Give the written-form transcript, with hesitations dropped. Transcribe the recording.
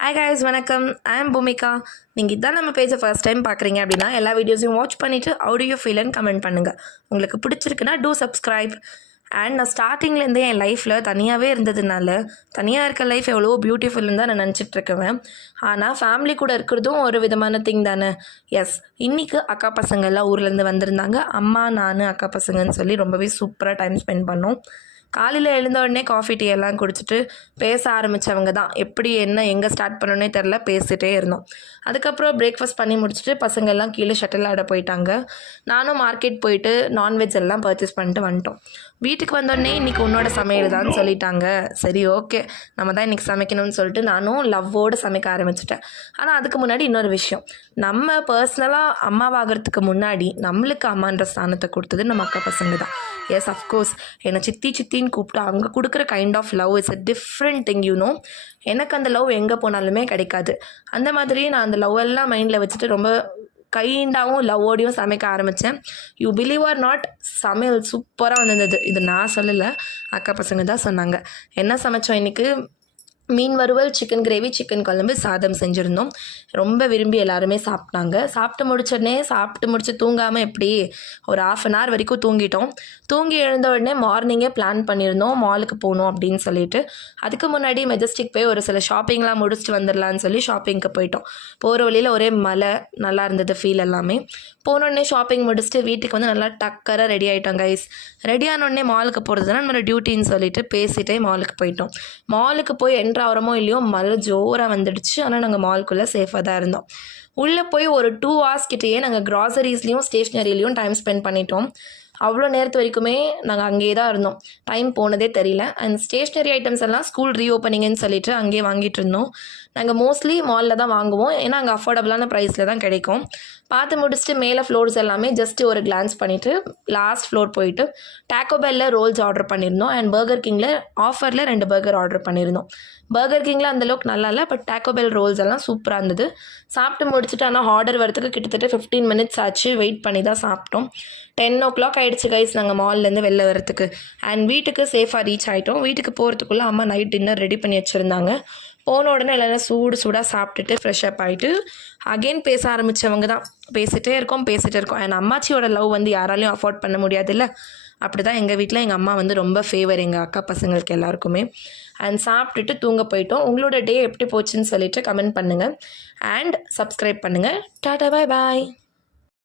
Hi guys வணக்கம். I am Bhumika. நீங்கள் இதான் நம்ம பேஜை ஃபர்ஸ்ட் டைம் பார்க்குறீங்க அப்படின்னா எல்லா வீடியோஸையும் வாட்ச் பண்ணிவிட்டு how do you feel and comment பண்ணுங்கள். உங்களுக்கு பிடிச்சிருக்குன்னா டூ சப்ஸ்கிரைப். அண்ட் நான் ஸ்டார்டிங்லேருந்தே என் லைஃப்பில் தனியாகவே இருந்ததுனால தனியாக இருக்க லைஃப் எவ்வளோ பியூட்டிஃபுல்னு தான் நான் நினச்சிட்ருக்குவேன். ஆனால் ஃபேமிலி கூட இருக்கிறதும் ஒரு விதமான திங் தானே. எஸ், இன்றைக்கி அக்கா பசங்க எல்லாம் ஊர்லேருந்து வந்திருந்தாங்க. அம்மா நான் அக்கா பசங்கன்னு சொல்லி ரொம்பவே சூப்பராக டைம் ஸ்பெண்ட் பண்ணோம். காலையில் எழுந்த உடனே காஃபி டீ எல்லாம் குடிச்சிட்டு பேச ஆரம்பித்தவங்க தான். எப்படி என்ன எங்கே ஸ்டார்ட் பண்ணோன்னே தெரில, பேசிகிட்டே இருந்தோம். அதுக்கப்புறம் பிரேக்ஃபாஸ்ட் பண்ணி முடிச்சுட்டு பசங்க எல்லாம் கீழே ஷட்டில் ஆட போயிட்டாங்க. நானும் மார்க்கெட் போயிட்டு நான்வெஜ் எல்லாம் பர்ச்சேஸ் பண்ணிட்டு வந்துட்டோம். வீட்டுக்கு வந்தோடனே இன்றைக்கி உன்னோட சமையல் தான் சொல்லிட்டாங்க. சரி, ஓகே, நம்ம தான் இன்றைக்கி சமைக்கணும்னு சொல்லிட்டு நானும் லவ்வோடு சமைக்க ஆரம்பிச்சிட்டேன். ஆனால் அதுக்கு முன்னாடி இன்னொரு விஷயம், நம்ம பர்சனலாக அம்மாவாகிறதுக்கு முன்னாடி நம்மளுக்கு அம்மான்ற ஸ்தானத்தை கொடுத்தது நம்ம அக்கா பசங்க தான். எஸ், அஃப்கோர்ஸ், என்னை சித்தி சித்தின்னு கூப்பிட்டு அங்கே கொடுக்குற kind of love is a different thing. You know, எனக்கு அந்த லவ் எங்கே போனாலுமே கிடைக்காது. அந்த மாதிரி நான் அந்த லவ் எல்லாம் மைண்டில் வச்சுட்டு ரொம்ப கைண்டாகவும் லவ்வோடையும் சமைக்க ஆரம்பித்தேன். யூ பிலீவ் ஆர் நாட், சமையல் சூப்பராக வந்திருந்தது. இது நான் சொல்லலை, அக்கா பசங்க தான் சொன்னாங்க. என்ன சமைச்சோம் இன்றைக்கி? மீன் வறுவல், சிக்கன் கிரேவி, சிக்கன் குழம்பு, சாதம் செஞ்சுருந்தோம். ரொம்ப விரும்பி எல்லாருமே சாப்பிட்டாங்க. சாப்பிட்டு முடிச்சு தூங்காமல் எப்படி ஒரு 1/2 வரைக்கும் தூங்கிட்டோம். தூங்கி எழுந்த உடனே மார்னிங்கே பிளான் பண்ணியிருந்தோம் மாலுக்கு போகணும் அப்படின்னு சொல்லிட்டு. அதுக்கு முன்னாடி மெஜஸ்டிக் போய் ஒரு சில ஷாப்பிங்லாம் முடிச்சுட்டு வந்துடலான்னு சொல்லி ஷாப்பிங்க்கு போயிட்டோம். போகிற வழியில் ஒரே மழை, நல்லா இருந்தது ஃபீல் எல்லாமே. போனோடனே ஷாப்பிங் முடிச்சுட்டு வீட்டுக்கு வந்து நல்லா டக்கராக ரெடி ஆகிட்டோம் கைஸ். ரெடி ஆனோடனே மாலுக்கு போகிறது தான் நம்மளோட டியூட்டின்னு சொல்லிட்டு பேசிகிட்டே மாலுக்கு போயிட்டோம். மாலுக்கு போய் ஆகிறமோ இல்லையோ மழை ஜோராக வந்துடுச்சு. ஆனால் நாங்கள் மால்குள்ளே சேஃபாக தான் இருந்தோம். உள்ளே போய் ஒரு 2 hours கிட்டேயே நாங்கள் க்ராசரிஸ்லேயும் ஸ்டேஷ்னரிலையும் டைம் ஸ்பெண்ட் பண்ணிட்டோம். அவ்வளோ நேரத்து வரைக்குமே நாங்கள் அங்கேயே தான் இருந்தோம். டைம் போனதே தெரியல. அண்ட் ஸ்டேஷ்னரி ஐட்டம்ஸ் எல்லாம் ஸ்கூல் ரீஓப்பனிங்னு சொல்லிட்டு அங்கேயே வாங்கிட்டு இருந்தோம். நாங்கள் மோஸ்ட்லி மாலில் தான் வாங்குவோம், ஏன்னா அங்கே அஃபோர்டபுளான ப்ரைஸில் தான் கிடைக்கும். பார்த்து முடிச்சுட்டு மேலே ஃப்ளோர்ஸ் எல்லாமே ஜஸ்ட் ஒரு கிளான்ஸ் பண்ணிவிட்டு லாஸ்ட் ஃப்ளோர் போயிட்டு டாக்கோ பெல்லில் ரோல்ஸ் ஆர்டர் பண்ணியிருந்தோம். அண்ட் பர்கர் கிங்கில் ஆஃபரில் 2 பர்கர் ஆர்டர் பண்ணியிருந்தோம். பர்கர் கிங்கில் அந்தளவுக்கு நல்லா இல்லை, பட் டாக்கோ பெல் ரோல்ஸ் எல்லாம் சூப்பராக இருந்தது. சாப்பிட்டு முடிச்சுட்டு ஆனால் ஆர்டர் வரதுக்கு கிட்டத்தட்ட 15 minutes ஆச்சு. வெயிட் பண்ணி தான் சாப்பிட்டோம். 10 o'clock ஆகிடுச்சு கைஸ் நாங்கள் மால்லேருந்து வெளில வரத்துக்கு. அண்ட் வீட்டுக்கு சேஃபாக ரீச் ஆகிட்டோம். வீட்டுக்கு போகிறதுக்குள்ளே அம்மா நைட் டின்னர் ரெடி பண்ணி வச்சுருந்தாங்க. போன உடனே எல்லோரும் சூடாக சாப்பிட்டுட்டு ஃப்ரெஷ்அப் ஆகிட்டு அகெயின் பேச ஆரம்பித்தவங்க தான். பேசிகிட்டே இருக்கோம். அண்ட் அம்மாச்சியோட லவ் வந்து யாராலையும் அஃபோர்ட் பண்ண முடியாதுல்ல. அப்படி தான் எங்கள் வீட்டில் எங்கள் அம்மா வந்து ரொம்ப ஃபேவர் எங்கள் அக்கா பசங்களுக்கு எல்லாருக்குமே. அண்ட் சாப்பிட்டுட்டு தூங்க போயிட்டோம். உங்களோட டே எப்படி போச்சுன்னு சொல்லிட்டு கமெண்ட் பண்ணுங்கள். அண்ட் சப்ஸ்கிரைப் பண்ணுங்கள். டாடா, பாய் பாய்.